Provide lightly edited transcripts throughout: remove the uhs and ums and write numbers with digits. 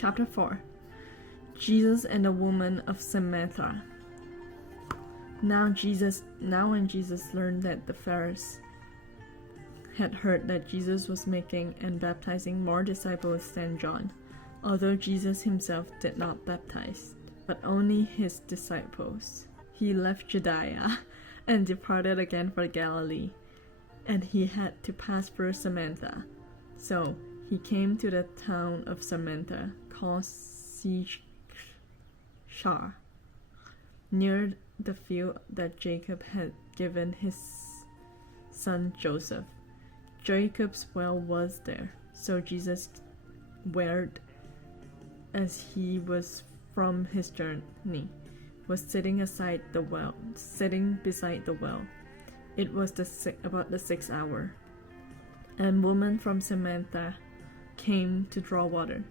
Chapter 4. Jesus and the woman of Samaria. Now when Jesus learned that the Pharisees had heard that Jesus was making and baptizing more disciples than John, although Jesus himself did not baptize, but only his disciples, he left Judea and departed again for Galilee, and he had to pass through Samaria. So he came to the town of Samaria called Sychar, near the field that Jacob had given his son Joseph. Jacob's well was there, so Jesus where'd as he was from his journey, was sitting beside the well. It was about the 6th hour, and woman from Samaria came to draw water.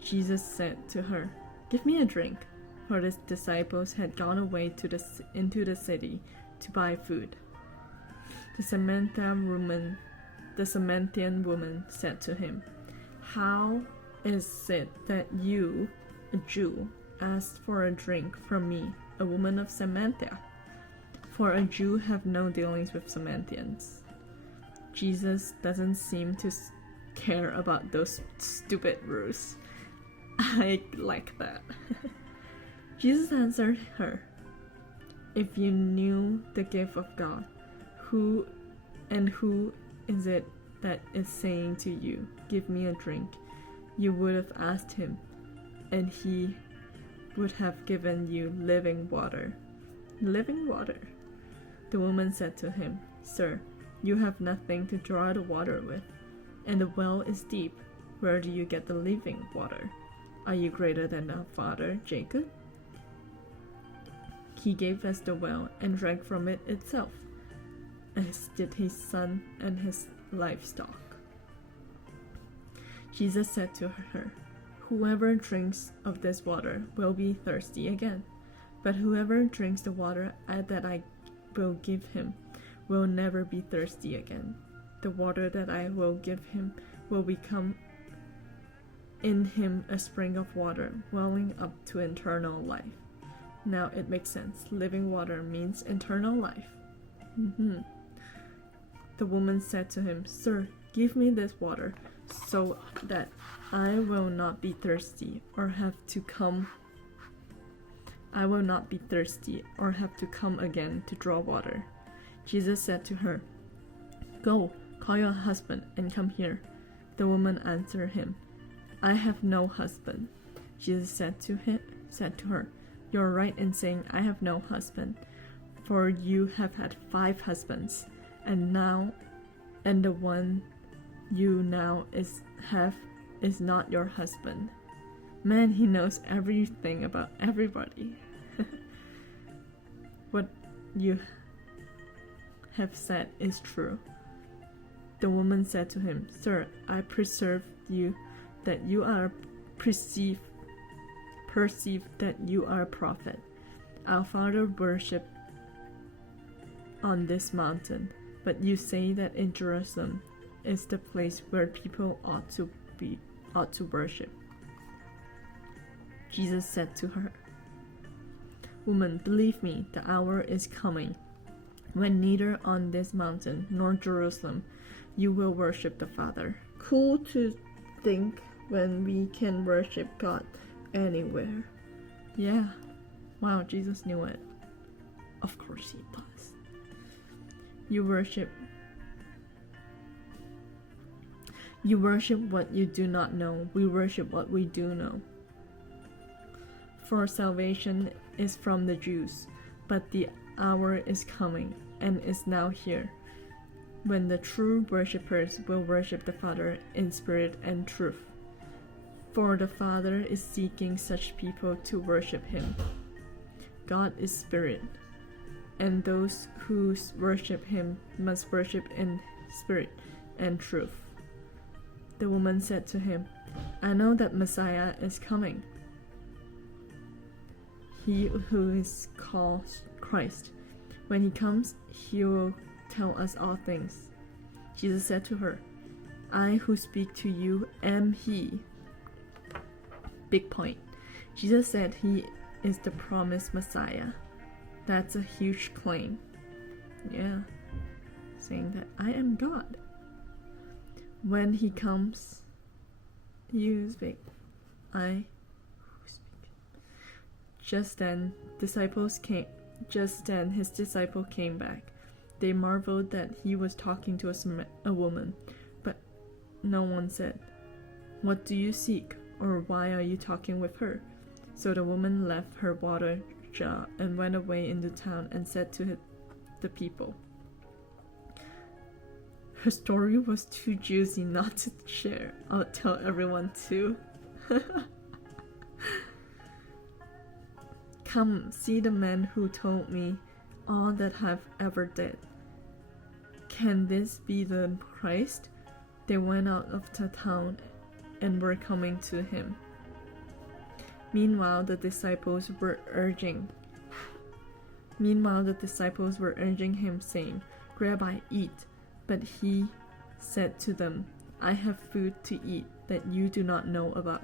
Jesus said to her, "Give me a drink," for his disciples had gone away into the city to buy food. The Samaritan woman said to him, "How is it that you, a Jew, ask for a drink from me, a woman of Samaria? For a Jew have no dealings with Samaritans." Jesus doesn't seem to care about those stupid rules. I like that. Jesus answered her, "If you knew the gift of God, who is it that is saying to you, 'Give me a drink,' you would have asked him, and he would have given you living water." Living water? The woman said to him, "Sir, you have nothing to draw the water with, and the well is deep. Where do you get the living water? Are you greater than our father Jacob? He gave us the well and drank from it itself, as did his son and his livestock." Jesus said to her, "Whoever drinks of this water will be thirsty again, but whoever drinks the water that I will give him will never be thirsty again. The water that I will give him will become in him a spring of water welling up to eternal life." Now it makes sense. Living water means eternal life. The woman said to him, "Sir, give me this water so that I will not be thirsty or have to come again to draw water." Jesus said to her, "Go, call your husband and come here." The woman answered him, "I have no husband." Jesus said to her, "You're right in saying, 'I have no husband,' for you have had 5 husbands, and the one you now have is not your husband." Man, he knows everything about everybody. What you have said is true. The woman said to him, "Sir, I perceive that you are a prophet. Our father worshipped on this mountain, but you say that in Jerusalem is the place where people ought to worship." Jesus said to her, "Woman, believe me, the hour is coming when neither on this mountain nor Jerusalem you will worship the Father." Cool to think when we can worship God anywhere. Yeah. Wow, Jesus knew it. Of course he does. You worship what you do not know. We worship what we do know. For salvation is from the Jews, but the hour is coming and is now here when the true worshippers will worship the Father in spirit and truth. For the Father is seeking such people to worship him. God is spirit, and those who worship him must worship in spirit and truth. The woman said to him, "I know that Messiah is coming, he who is called Christ. When he comes, he will tell us all things." Jesus said to her, "I who speak to you am he." Big point. Jesus said he is the promised Messiah. That's a huge claim. Yeah. Saying that I am God. When he comes, you speak. I speak. Just then his disciple came back. They marveled that he was talking to a woman, but no one said, "What do you seek?" or "Why are you talking with her?" So the woman left her water jar and went away into town and said to the people. Her story was too juicy not to share. I'll tell everyone too. Come, see the man who told me all that I've ever did. Can this be the Christ? They went out of the town and were coming to him. Meanwhile, the disciples were urging him, saying, "Rabbi, eat." But he said to them, "I have food to eat that you do not know about."